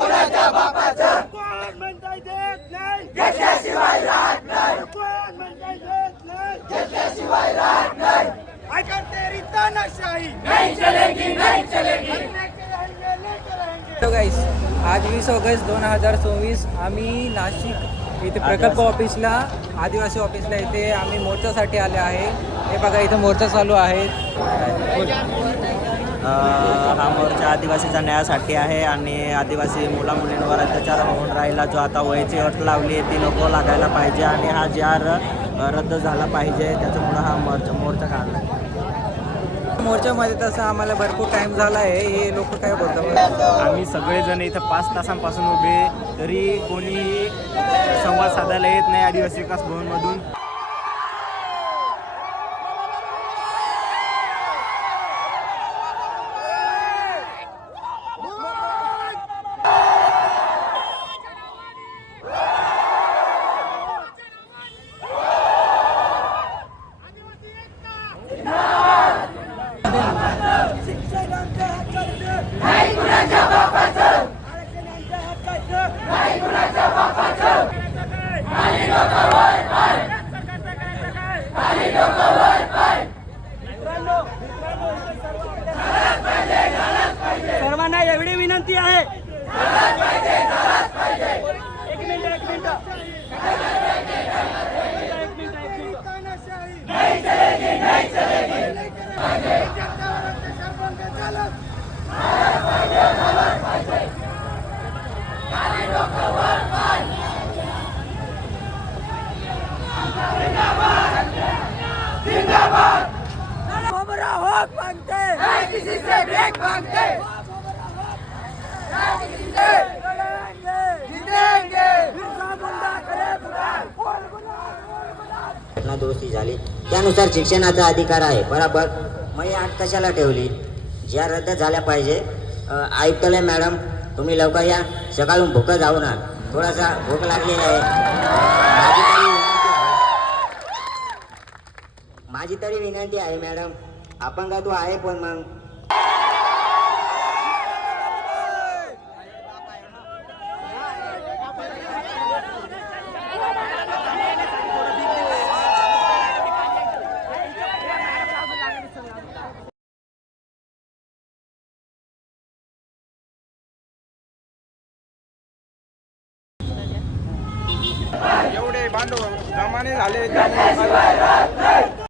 कुणाच्या बापाचं कोण म्हणताय देत नाही घेतल्याशिवाय राहत नाही कोण म्हणताय देत नाही घेतल्याशिवाय राहत नाही अगर तेरी तानाशाही नहीं चलेगी नहीं चलेगी लेके रहेंगे हॅलो गाईस, आज 20 ऑगस्ट 2024 आम्ही नाशिक इथे प्रकल्प ऑफिसला, आदिवासी ऑफिसला इथे आम्ही मोर्चासाठी आले आहे. हे बघा इथे मोर्चा चालू आहे. हा मोर्चा आदिवासीच्या न्यायासाठी आहे आणि आदिवासी मुलामुलींवर अत्याचार होऊन राहिला. जो आता वयाची अट लावली आहे ती नको लागायला पाहिजे आणि हा जी आर रद्द झाला पाहिजे. त्याच्यामुळं हा मोर्चा काढला. मोर्चामध्ये तसं आम्हाला भरपूर टाईम झाला आहे. हे लोक काय बोलतात, आम्ही सगळेजण इथं 5 तासांपासून उभे, तरी कोणीही संवाद साधायला येत नाही आदिवासी विकास भवनमधून. नाही कुणाच्या बापाचं नाही कुणाच्या बापाचं खाली डोकं वर पाय खाली डोकं वर पाय सर्वांना एवढी विनंती आहे. एक मिनिट नहीं चलेगी नहीं चलेगी खाली डोकं वर पाय जिंदाबाद हमारा हक मांगते हैं. नहीं किसी से भीख मांगते नहीं किसी से जीतेंगे बिरसा मुंडा करे पुकार. घटना दुरुस्ती झाली त्यानुसार शिक्षणाचा अधिकार आहे बरोबर. मग ही अट कशाला ठेवली? ज्या रद्द झाल्या पाहिजे. आयुक्तालय मॅडम तुम्ही लवकर या, सकाळून भूक जाऊ ना, थोडासा भूक लागलेली आहे. माझी तरी विनंती आहे मॅडम, अपंगत्व आहे पण मग एवढे भांडवल जमाने झाले.